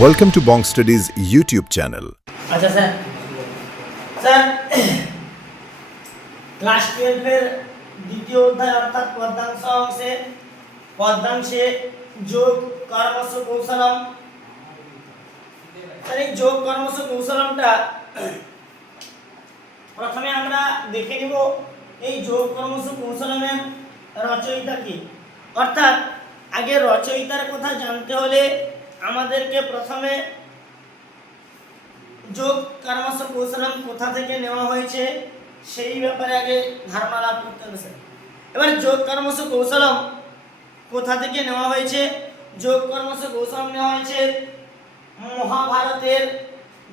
Welcome to Bong Studies YouTube channel. अच्छा sir sir class 12 এর দ্বিতীয় অধ্যায় অর্থাৎ পদ্মাংশে যোগ কর্মস কৌশলম। স্যার এই যোগ কর্মস কৌশলমটা প্রথমে আমরা দেখে নিব এই যোগ কর্মস কৌশলমের রচয়িতা কি। অর্থাৎ আগে রচয়িতার কথা জানতে হলে আমাদেরকে প্রথমে যোগ কর্মস কৌশলম কোথা থেকে নেওয়া হয়েছে সেই ব্যাপারে আগে ধারণা লাভ করতে হবে স্যার। এবার যোগ কর্মস কৌশলম কোথা থেকে নেওয়া হয়েছে? যোগ কর্মস কৌশলম নেওয়া হয়েছে মহাভারতের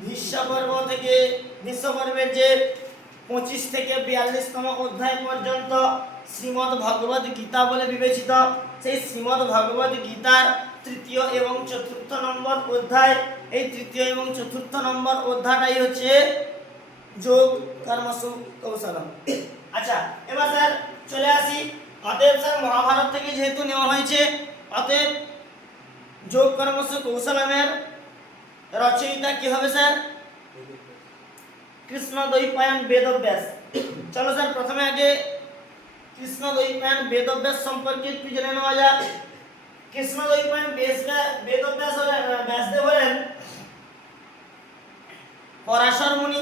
ভীষ্ম পর্ব থেকে। ভীষ্ম পর্বের যে 25 থেকে 42তম অধ্যায় পর্যন্ত শ্রীমদ্ ভগবদ গীতা বলে বিবেচিত সেই শ্রীমদ্ ভগবদ গীতার তৃতীয় এবং চতুর্থ নম্বর অধ্যায়। এই তৃতীয় এবং চতুর্থ নম্বর অধ্যায়টাই হচ্ছে যোগ কর্মস কৌশলম। আচ্ছা এবার স্যার চলে আসি, অতএব স্যার মহাভারত থেকে যেহেতু নেওয়া হয়েছে অতএব যোগ কর্মস কৌশলমের রচয়িতা কি হবে স্যার? কৃষ্ণদ্বৈপায়ন বেদব্যাস। চলো স্যার প্রথমে আগে কৃষ্ণদ্বৈপায়ন বেদব্যাস সম্পর্কে একটু জেনে নেওয়া যাক। কৃষ্ণদ্বৈপায়ন ব্যাসদেব হলেন পরাশর মুনি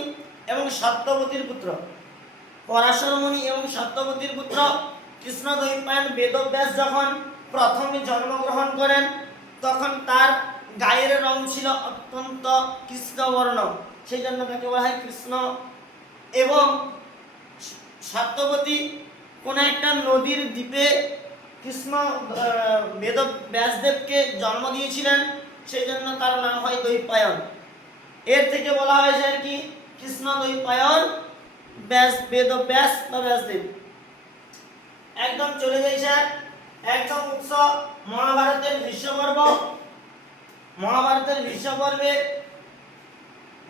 এবং সত্যবতীর পুত্র। পরাশর মুনি এবং সত্যবতীর পুত্র কৃষ্ণদ্বৈপায়ন বেদব্যাস যখন প্রথমে জন্মগ্রহণ করেন তখন তার গায়ের রং ছিল অত্যন্ত কৃষ্ণবর্ণ, সেই জন্য তাকে বলা হয় কৃষ্ণ। এবং সত্যবতী কোন একটা নদীর দ্বীপে কৃষ্ণ ব্যাসদেবকে জন্ম দিয়েছিলেন, সেই জন্য তার নাম হয় দ্বৈপায়ন। এর থেকে বলা হয়েছে আর কি কৃষ্ণ দ্বৈপায়ন বেদব্যাস বা ব্যাসদেব। একদম চলে যাই স্যার একদম উৎস মহাভারতের ভীষ্ম পর্ব। মহাভারতের ভীষ্ম পর্বে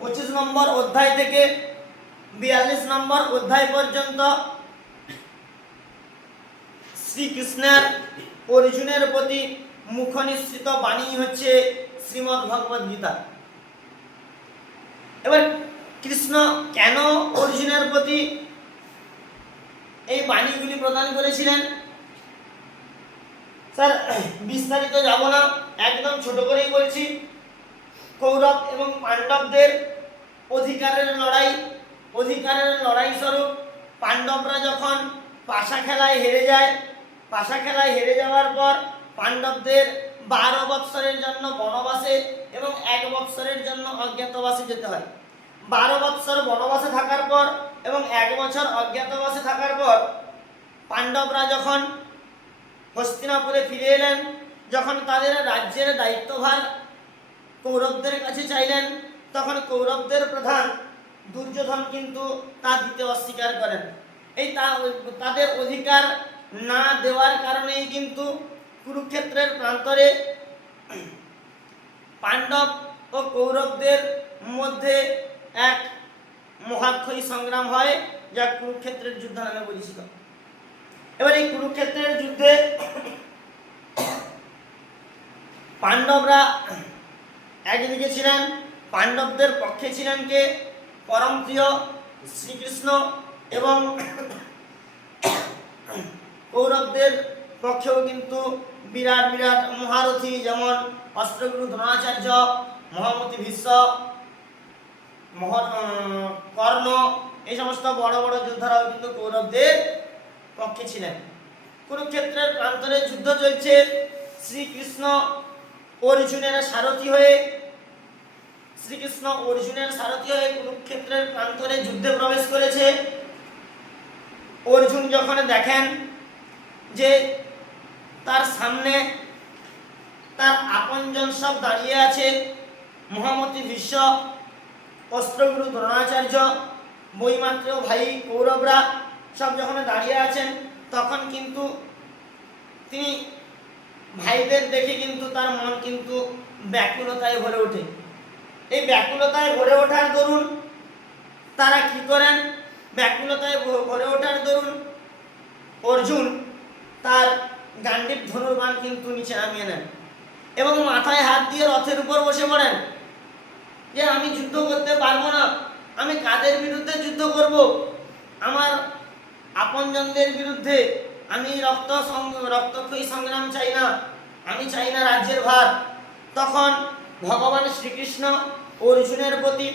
25 নম্বর অধ্যায় থেকে 42 নম্বর অধ্যায় পর্যন্ত শ্রীকৃষ্ণের অর্জুনের প্রতি মুখনিসৃত বাণী হচ্ছে শ্রীমদ্ ভগবদ গীতা। এবার কৃষ্ণ কেন অর্জুনের প্রতি এই বাণীগুলি প্রদান করেছিলেন স্যার বিস্তারিত যাব না, একদম ছোট করেই বলছি। কৌরব এবং পাণ্ডবদের অধিকারের লড়াই স্বরূপ পাণ্ডবরা যখন পাশা খেলায় হেরে যায়, পাশা খেলায় হেরে যাওয়ার পর পাণ্ডবদের 12 বৎসরের জন্য বনবাসে এবং 1 বৎসরের জন্য অজ্ঞাতবাসে যেতে হয়। 12 বৎসর বনবাসে থাকার পর এবং 1 বছর অজ্ঞাতবাসে থাকার পর পাণ্ডবরা যখন হস্তিনাপুরে ফিরে এলেন, যখন তাদের রাজ্যের দায়িত্বভার কৌরবদের কাছে চাইলেন, তখন কৌরবদের প্রধান দুর্যোধন কিন্তু তা দিতে অস্বীকার করেন। এই তাদের অধিকার না দেওয়ার কারণেই কিন্তু কুরুক্ষেত্রের প্রান্তরে পাণ্ডব ও কৌরবদের মধ্যে এক মহাক্ষয়ী সংগ্রাম হয়, যা কুরুক্ষেত্রের যুদ্ধ নামে পরিচিত। এবার এই কুরুক্ষেত্রের যুদ্ধে পাণ্ডবরা একদিকে ছিলেন, পাণ্ডবদের পক্ষে ছিলেন কে? পরম প্রিয় শ্রীকৃষ্ণ। এবং কৌরবদের পক্ষেও কিন্তু বিরাট বিরাট মহারথী যেমন অস্ত্রগুরু দ্রোণাচার্য, মহামতি ভীষ্ম, কর্ণ, এই সমস্ত বড় বড় যোদ্ধারাও কিন্তু কৌরবদের পক্ষে ছিলেন। কুরুক্ষেত্রের প্রান্তরে যুদ্ধ চলছে। শ্রীকৃষ্ণ অর্জুনের সারথি হয়ে কুরুক্ষেত্রের প্রান্তরে যুদ্ধে প্রবেশ করেছে। অর্জুন যখন দেখেন যে তার সামনে তার আপনজন সব দাঁড়িয়ে আছে, মহামতি ভীষ্ম, অস্ত্রগুরু দ্রোণাচার্য, বৈমাত্রেয় ভাই কৌরবরা সব যখন দাঁড়িয়ে আছেন, তখন কিন্তু তিনি ভাইদের দেখে কিন্তু তার মন কিন্তু ব্যাকুলতায় ভরে ওঠে। এই ব্যাকুলতায় ভরে ওঠার দরুন তারা কি করেন? ব্যাকুলতায় ভরে ওঠার দরুন অর্জুন তার গান্ডীব ধনুর্বাণ কিন্তু নিচে নামিয়ে নেন এবং মাথায় হাত দিয়ে রথের উপর বসে পড়েন যে আমি যুদ্ধ করতে পারবো না, আমি কাদের বিরুদ্ধে যুদ্ধ করব, আমার আপনজনদের বিরুদ্ধে। আমি রক্তক্ষয়ী সংগ্রাম চাই না, আমি চাই না রাজ্যের ভার। তখন ভগবান শ্রীকৃষ্ণ অর্জুনের প্রতি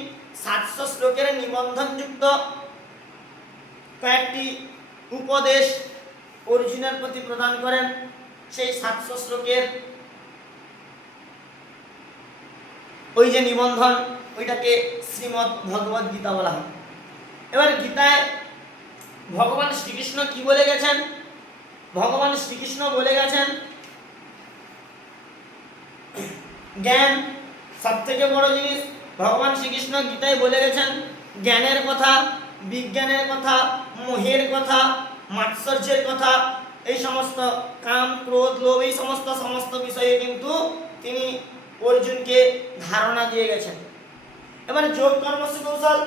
700 শ্লোকের নিবন্ধনযুক্ত কয়েকটি উপদেশ অর্জুনের প্রতি প্রদান করেন। সেই 700 শ্লোকের ওই যে নিবন্ধন, ওইটাকে শ্রীমদ্ ভগবদ গীতা বলা হয়। এবার গীতায় ভগবান শ্রীকৃষ্ণ কি বলে গেছেন? ভগবান শ্রীকৃষ্ণ বলে গেছেন জ্ঞান সব থেকে বড় জিনিস। ভগবান শ্রীকৃষ্ণ গীতায় বলে গেছেন জ্ঞানের কথা, বিজ্ঞানের কথা, মোহের কথা, মাৎসর্যের কথা, এই সমস্ত কাম ক্রোধ লোভ এই সমস্ত বিষয়ে কিন্তু তিনি অর্জুনকে ধারণা দিয়ে গেছেন। এবার যোগ কর্মসু কৌশল,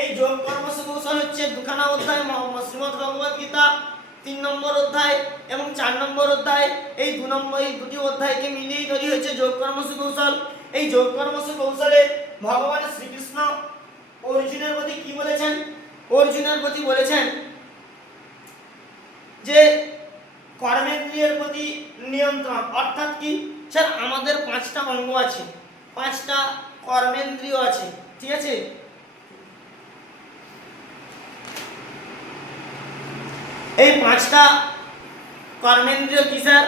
এই যোগ কর্মসু কৌশল হচ্ছে দুখানা অধ্যায় শ্রীমদ্ ভগবদ গীতা, 3 নম্বর অধ্যায় এবং 4 নম্বর অধ্যায়, এই দুটি অধ্যায়কে মিলিয়েই তৈরি হয়েছে যোগ কর্মসু কৌশল। এই যোগ কর্মসু কৌশলে ভগবান শ্রীকৃষ্ণ অর্জুনের প্রতি কি বলেছেন? অর্জুনের প্রতি বলেছেন যে কর্মেন্দ্রিয়ের প্রতি নিয়ন্ত্রণ। অর্থাৎ কি স্যার, আমাদের 5টা অঙ্গ আছে, 5টা কর্মেন্দ্রিয় আছে, ঠিক আছে? এই 5টা কর্মেন্দ্রিয় কি স্যার?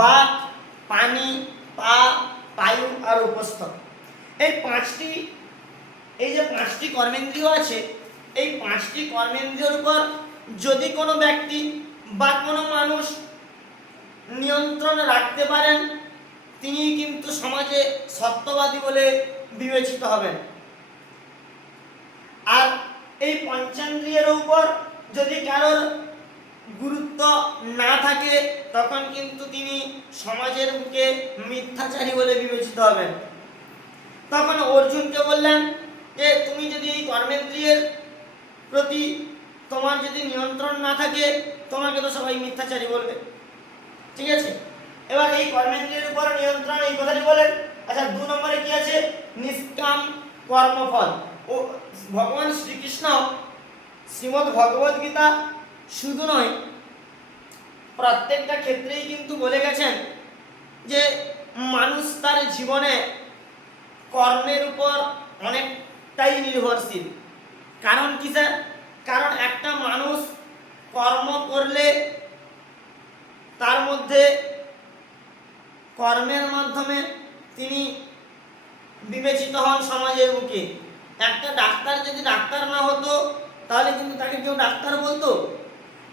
বাক, পানি, পা, বায়ু আর উপস্থ। এই যে 5টি কর্মেন্দ্রিয় আছে, এই 5টি কর্মেন্দ্রিয়ের উপর যদি কোনো ব্যক্তি বা কোনো মানুষ নিয়ন্ত্রণ রাখতে পারেন, তিনি কিন্তু সমাজে সত্যবাদী বলে বিবেচিত হবেন। আর এই পঞ্চেন্দ্রিয়ের উপর যদি কারোর গুরুত্ব না থাকে, তখন কিন্তু তিনি সমাজের বুকে মিথ্যাচারী বলে বিবেচিত হবেন। তখন অর্জুনকে বললেন যে তুমি যদি এই কর্মেন্দ্রিয়ের প্রতি তোমার যদি নিয়ন্ত্রণ না থাকে, তোমাকে তো সবাই মিথ্যাচারী বলবে, ঠিক আছে? এবার এই কর্মেন্দ্রিয়ের উপর নিয়ন্ত্রণ এই কথাটি বলেন। আচ্ছা, 2 নম্বরে কি আছে? নিষ্কাম কর্মফল। ও ভগবান শ্রীকৃষ্ণ শ্রীমদ্ ভগবদ গীতা শুধু নয়, প্রত্যেকটা ক্ষেত্রেই কিন্তু বলে গেছেন যে মানুষ তার জীবনে কর্মের উপর অনেকটাই নির্ভরশীল। কারণ কি স্যার? কারণ একটা মানুষ কর্ম করলে তার মধ্যে কর্মের মাধ্যমে তিনি বিবেচিত হন সমাজের বুকে। একটা ডাক্তার যদি ডাক্তার না হতো, তাহলে কিন্তু তাকে কেউ ডাক্তার বলতো?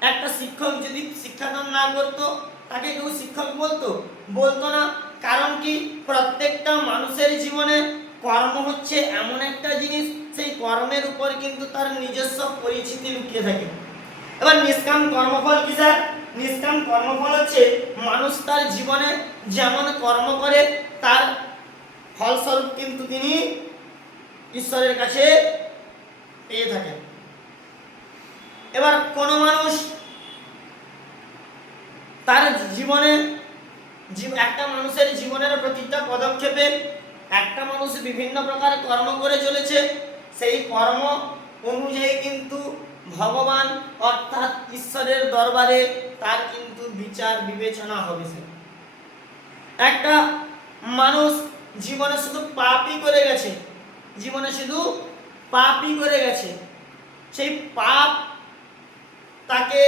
একটা শিক্ষক যদি শিক্ষাদান না করতো, তাকে কেউ শিক্ষক বলতো না। কারণ কি? প্রত্যেকটা মানুষের জীবনে কর্ম হচ্ছে এমন একটা জিনিস, সেই কর্মের উপর কিন্তু তার নিজস্ব পরিচিতি লুকিয়ে থাকে। এবার নিষ্কাম কর্মফল কি স্যার? নিষ্কাম কর্মফল হচ্ছে মানুষ তার জীবনে যেমন কর্ম করে তার ফলস্বরূপ কিন্তু তিনি ঈশ্বরের কাছে পেয়ে থাকেন। এবার কোনো মানুষ তার জীবনে একটা মানুষের জীবনের প্রতিটা পদক্ষেপে একটা মানুষ বিভিন্ন প্রকার কর্ম করে চলেছে, সেই কর্ম অনুযায়ী কিন্তু ভগবান অর্থাৎ ঈশ্বরের দরবারে তার কিন্তু বিচার বিবেচনা হবে। একটা মানুষ জীবনে শুধু পাপই করে গেছে, সেই পাপ তাকে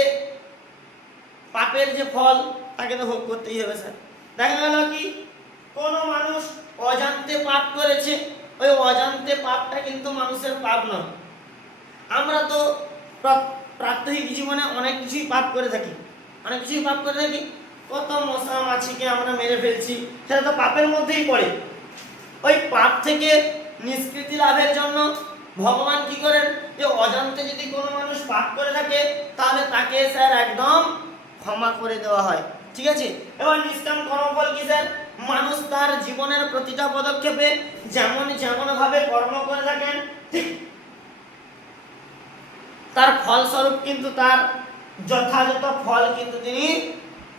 পাপের যে ফল তাকে তো ভোগ করতেই হবে স্যার। দেখা গেল কি কোনো মানুষ অজান্তে পাপ করেছে, ওই অজান্তে পাপটা কিন্তু মানুষের পাপ নয়। আমরা তো প্রাত্যহিক জীবনে অনেক কিছুই পাপ করে থাকি, কত মশা মাছিকে আমরা মেরে ফেলছি, সেটা তো পাপের মধ্যেই পড়ে। ওই পাপ থেকে নিষ্কৃতি লাভের জন্য ভগবান কি করেন, যে অজান্তে যদি কোনো মানুষ পাপ করে থাকে তাহলে তাকে স্যার একদম ক্ষমা করে দেওয়া হয়, ঠিক আছে? এবার নিষ্কাম কর্মফল কি স্যার? মানুষ তার জীবনের প্রতিটা পদক্ষেপে যেমন ভাবে কর্ম করে থাকেন, ঠিক তার ফলস্বরূপ কিন্তু তার যথাযথ ফল কিন্তু তিনি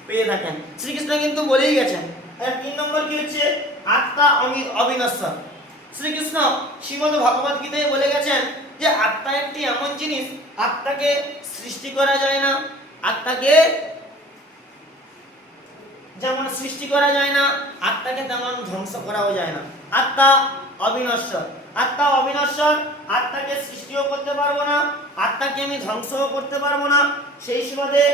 পেয়ে থাকেন। শ্রীকৃষ্ণ কিন্তু বলেই গেছেন আর 3 নম্বর কি হচ্ছে আত্মা অবিনশ্বর। শ্রীকৃষ্ণ শ্রীমদ্ ভগবত গীতায় বলে গেছেন যে আত্মা একটি এমন জিনিস, আত্মাকে সৃষ্টি করা যায় না, আত্মাকে যেমন সৃষ্টি করা যায় না, আত্মাকে তেমন ধ্বংস করাও যায় না। আত্মা অবিনশ্বর, আত্মা অবিনশ্বর, আত্মাকে সৃষ্টিও করতে পারবো না, আত্মাকে আমি ধ্বংসও করতে পারবো না, সেই সুবাদে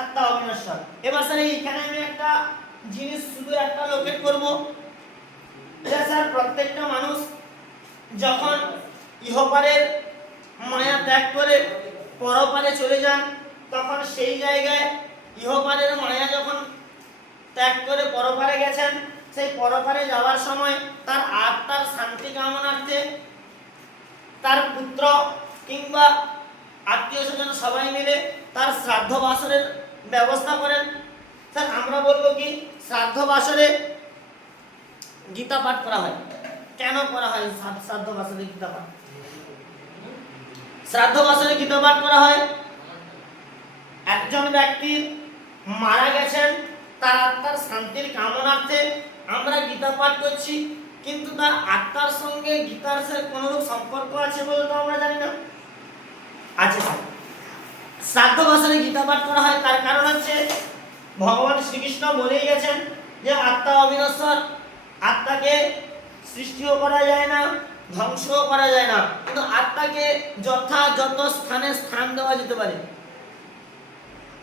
আত্মা অবিনশ্বর। এবার স্যার এইখানে আমি একটা জিনিস শুধু একটা লোকেট করব যে স্যার প্রত্যেকটা মানুষ যখন ইহপারের মায়া ত্যাগ করে পরপারে চলে যান, তখন সেই জায়গায় ইহপারের মায়া যখন ত্যাগ করে পরপারে গেছেন, সেই পরপারে যাওয়ার সময় তার আত্মার শান্তি কামনার্থে তার পুত্র কিংবা আত্মীয় স্বজন সবাই মিলে তার শ্রাদ্ধ বাসরের ব্যবস্থা করেন। স্যার আমরা বলবো কি শ্রাদ্ধ বাসরে গীতা পাঠ করা হয়। কেন করা হয় শ্রাদ্ধ বাসরে গীতা পাঠ? শ্রাদ্ধ বাসরে গীতা পাঠ করা হয়, একজন ব্যক্তির মারা গেছেন, তার আত্মার শান্তির কামনার্থে আমরা গীতা পাঠ করছি, কিন্তু তার আত্মার সঙ্গে গীতার সাথে কোনরূপ সম্পর্ক আছে বলে তো আমরা জানি না। আছে স্যার, শ্রাদ্ধ বাসরে গীতা পাঠ করা হয়, তার কারণ হচ্ছে ভগবান শ্রীকৃষ্ণ বলেই গেছেন যে আত্মা অবিনশ্বর, আত্মাকে সৃষ্টিও করা যায় না, ধ্বংসও করা যায় না, কিন্তু আত্মাকে যথাযথ স্থানে স্থান দেওয়া যেতে পারে,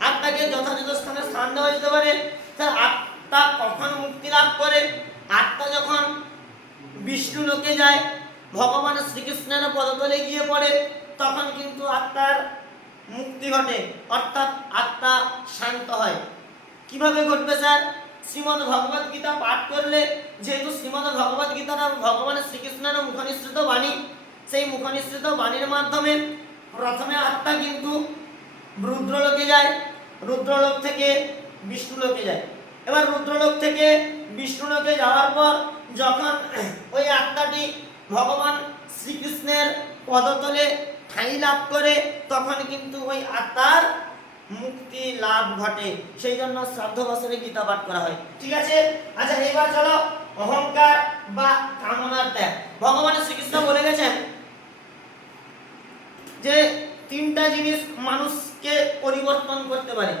আত্মাকে যথাযথ স্থানে স্থান দেওয়া যেতে পারে। স্যার আত্মা কখন মুক্তি লাভ করে? আত্মা যখন বিষ্ণু লোকে যায়, ভগবান শ্রীকৃষ্ণের পদতলে গিয়ে পড়ে, তখন কিন্তু আত্মার মুক্তি ঘটে, অর্থাৎ আত্মা শান্ত হয়। কিভাবে ঘটবে স্যার? শ্রীমদ্ ভগবত গীতা পাঠ করলে, যেহেতু শ্রীমদ্ ভগবত গীতাটা ভগবান শ্রীকৃষ্ণের মুখনিসৃত বাণী, সেই মুখনিসৃত বাণীর মাধ্যমে প্রথমে আত্মা কিন্তু রুদ্রলোকে যায়, রুদ্রলোক থেকে বিষ্ণুলোকে যায়। এবার রুদ্রলোক থেকে বিষ্ণুলোকে যাওয়ার পর যখন ওই আত্মাটি ভগবান শ্রীকৃষ্ণের পদতলে ঠাঁই লাভ করে, তখন কিন্তু ওই আত্মার মুক্তি লাভ ঘটে। সেই জন্য শ্রাদ্ধ বছরে গীতা পাঠ করা হয়। ঠিক আছে? আচ্ছা এবার চলো অহংকার বা কামনার ত্যাগ। ভগবান শ্রীকৃষ্ণ বলে গেছেন যে 3টা জিনিস মানুষকে পরিবর্তন করতে পারে,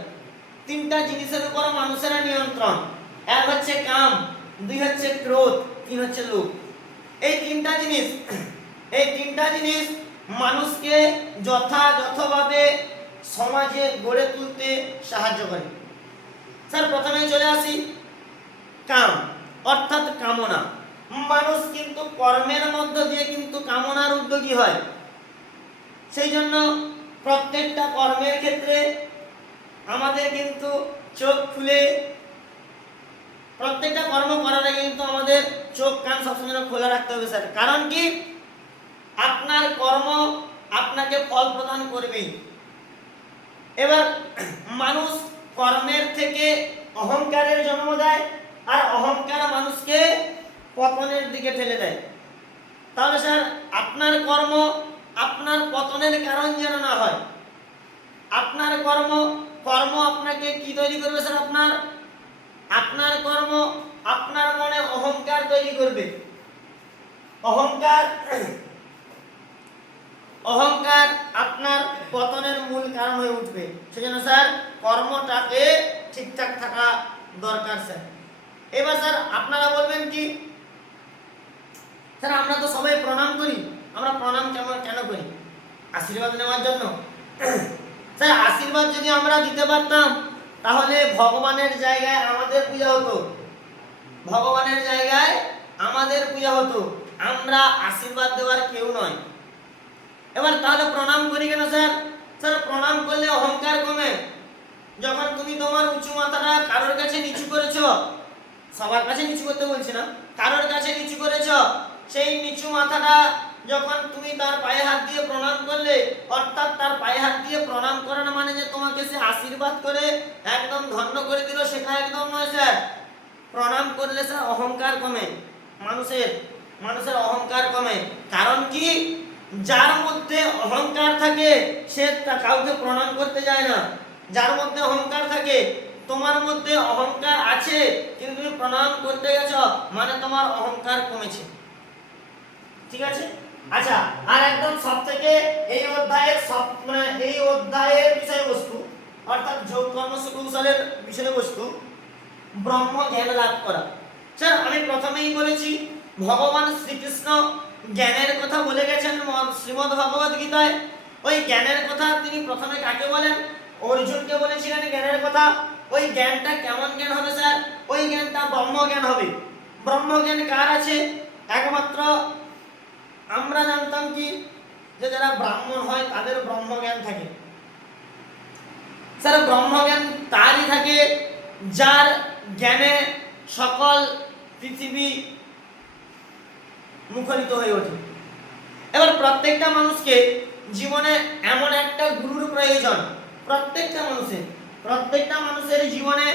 3টা জিনিসের উপর মানুষের নিয়ন্ত্রণ। এক হচ্ছে কাম, 2 হচ্ছে ক্রোধ, 3 হচ্ছে লোভ। এই 3টা জিনিস মানুষকে যথাযথভাবে সমাজে গড়ে তুলতে সাহায্য করে। স্যার প্রথমে চলে আসি কাম, অর্থাৎ কামনা। মানুষ কিন্তু কর্মের মধ্য দিয়ে কিন্তু কামনার উদ্যোগী হয়। সেই জন্য প্রত্যেকটা কর্মের ক্ষেত্রে আমাদের কিন্তু চোখ খুলে, প্রত্যেকটা কর্ম করার আগে কিন্তু আমাদের চোখ কান সবসময় খোলা রাখতে হবে স্যার। কারণ কি আপনার কর্ম আপনাকে ফল প্রদান করবে। এবার মানুষ কর্মের থেকে অহংকারের জন্ম দেয়, আর অহংকার মানুষকে পতনের দিকে ঠেলে দেয়। তাহলে স্যার আপনার কর্ম আপনার পতনের কারণ যেন না হয়। আপনার কর্ম আপনাকে কি তৈরি করবে স্যার? আপনার কর্ম আপনার মনে অহংকার তৈরি করবে। অহংকার আপনার পতনের মূল কারণ হয়ে উঠবে। সেজন্য স্যার কর্মটাকে ঠিকঠাক থাকা দরকার স্যার। এবার স্যার আপনারা বলবেন কি স্যার আমরা তো সবাই প্রণাম করি, আমরা প্রণাম কেন করি? আশীর্বাদ নেওয়ার জন্য। স্যার আশীর্বাদ যদি আমরা দিতে পারতাম তাহলে ভগবানের জায়গায় আমাদের পূজা হতো, ভগবানের জায়গায় আমাদের পূজা হতো, আমরা আশীর্বাদ দেওয়ার কেউ নয়। এবার তাহলে প্রণাম করি কেন স্যার? স্যার প্রণাম করলে অহংকার কমে। যখন তুমি তোমার উঁচু মাথাটা কারোর কাছে নিচু করেছো, সবার কাছে নিচু করতে বলছি না, কারোর কাছে নিচু করেছো, সেই নিচু মাথাটা যখন তুমি তার পায়ে হাত দিয়ে প্রণাম করলে, অর্থাৎ তার পায়ে হাত দিয়ে প্রণাম করানো মানে যে তোমাকে সে আশীর্বাদ করে একদম ধন্য করে দিল, সেটা একদম নয় স্যার। প্রণাম করলে স্যার অহংকার কমে, মানুষের অহংকার কমে। কারণ কি যার মধ্যে অহংকার থাকে সে কাউকে প্রণাম করতে যায় না, যার মধ্যে অহংকার থাকে তোমার মধ্যে অহংকার আছে কিন্তু তুমি প্রণাম করতে গেছো মানে তোমার অহংকার কমেছে। ঠিক আছে? আচ্ছা, আর একদম সবথেকে এই অধ্যায়ের এই অধ্যায়ের বিষয়বস্তু অর্থাৎ যোগ কর্ম কৌশলের বিষয়বস্তু ব্রহ্ম জ্ঞান লাভ করা। স্যার আমি প্রথমেই বলেছি ভগবান শ্রীকৃষ্ণ জ্ঞানের কথা বলে গেছেন শ্রীমদ্ ভগবত গীতায়। ওই জ্ঞানের কথা তিনি প্রথমে কাকে বলেন? অর্জুনকে বলেছিলেন জ্ঞানের কথা। ওই জ্ঞানটা কেমন জ্ঞান হবে স্যার? ওই জ্ঞানটা ব্রহ্ম জ্ঞান হবে। ব্রহ্ম জ্ঞান কার আছে? একমাত্র আমরা জানতাম কি যে যারা ব্রাহ্মণ হয় তাদের ব্রহ্ম জ্ঞান থাকে। স্যার ব্রহ্ম জ্ঞান তারই থাকে যার জ্ঞানে সকল পৃথিবী মুখরিত হয়ে ওঠে। এবার প্রত্যেকটা মানুষকে জীবনে এমন একটা গুরুর প্রয়োজন। প্রত্যেকটা মানুষের জীবনে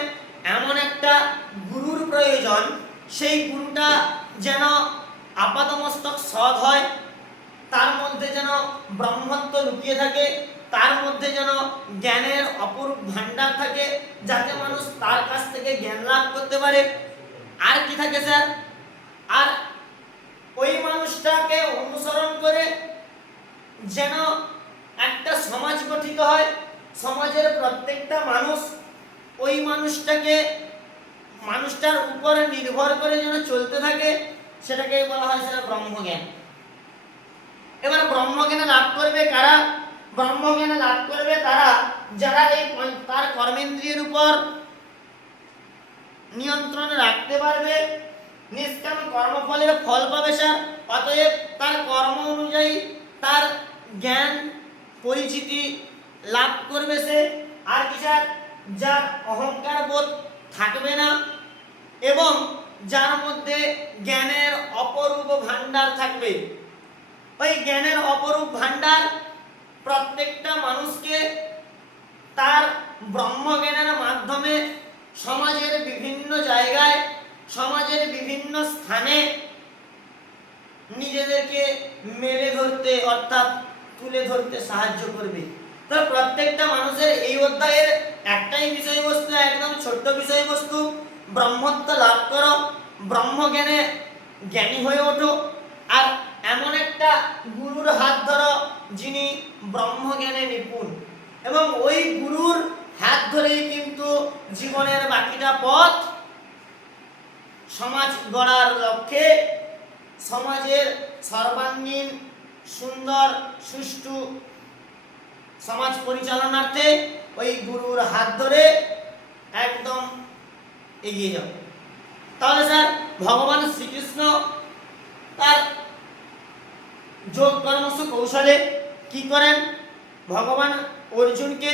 এমন একটা গুরুর প্রয়োজন, সেই গুরুটা যেন আপাতমস্তক সৎ হয়, তার মধ্যে যেন ব্রহ্মত্ব লুকিয়ে থাকে, তার মধ্যে যেন জ্ঞানের অপরূপ ভান্ডার থাকে, যাতে মানুষ তার কাছ থেকে জ্ঞান লাভ করতে পারে। আর কি থাকে স্যার? আর ওই মানুষটাকে অনুসরণ করে যেন একটা সমাজ গঠিত হয়, সমাজের প্রত্যেকটা মানুষ ওই মানুষটার উপরে নির্ভর করে যেন চলতে থাকে, সেটাকে বলা হয় স্যার ব্রহ্মজ্ঞান। এবার ব্রহ্মজ্ঞান লাভ করবে কারা? ব্রহ্মজ্ঞান লাভ করবে তারা যারা এই তার কর্মেন্দ্রিয়ের উপর নিয়ন্ত্রণ রাখতে পারবে, নিষ্কাম কর্মফলের ফল পাবে স্যার। অতএব তার কর্ম অনুযায়ী তার জ্ঞান পরিচিতি লাভ করবে সে। আর কি স্যার? যার অহংকার বোধ থাকবে না এবং যার মধ্যে জ্ঞানের অপরূপ ভান্ডার থাকবে। ওই জ্ঞানের অপরূপ ভান্ডার প্রত্যেকটা মানুষকে তার ব্রহ্মজ্ঞানের মাধ্যমে সমাজের বিভিন্ন জায়গায়, সমাজের বিভিন্ন স্থানে নিজেদেরকে মেলে ধরতে অর্থাৎ তুলে ধরতে সাহায্য করবে। তো প্রত্যেকটা মানুষের এই অধ্যায়ের একটাই বিষয়বস্তু, একদম ছোট্ট বিষয়বস্তু, ব্রহ্মত্ব লাভ করো, ব্রহ্মজ্ঞানে জ্ঞানী হয়ে ওঠো, আর এমন একটা গুরুর হাত ধরো যিনি ব্রহ্মজ্ঞানে নিপুণ, এবং ওই গুরুর হাত ধরেই কিন্তু জীবনের বাকিটা পথ সমাজ গড়ার লক্ষ্যে, সমাজের সর্বাঙ্গীন সুন্দর সুষ্ঠু সমাজ পরিচালনার্থে ওই গুরুর হাত ধরে একদম এগিয়ে যাও। তাহলে স্যার ভগবান শ্রীকৃষ্ণ তার যোগ কর্মস কৌশলে কি করেন? ভগবান অর্জুনকে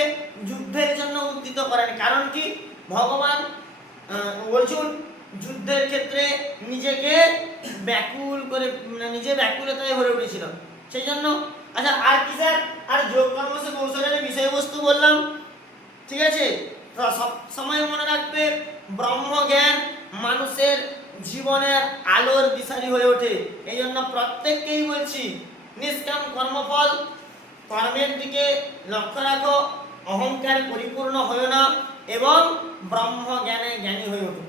যুদ্ধের জন্য উদ্যত করেন। কারণ কি? ভগবান অর্জুন যুদ্ধের ক্ষেত্রে নিজেকে ব্যাকুল করে, নিজে ব্যাকুলতায় ভরে উঠেছিল, সেই জন্য। আচ্ছা, আর কি স্যার? আর যোগ কর্মস কৌশলের বিষয়বস্তু বললাম, ঠিক আছে? সব সময় মনে রাখবে ব্রহ্মজ্ঞান মানুষের জীবনের আলোর দিশারি হয়ে ওঠে। এই জন্য প্রত্যেককেই বলছি নিষ্কাম কর্মফল, কর্মের দিকে লক্ষ্য রাখো, অহংকার পরিপূর্ণ হয়েও না এবং ব্রহ্মজ্ঞানে জ্ঞানী হয়ে ওঠো।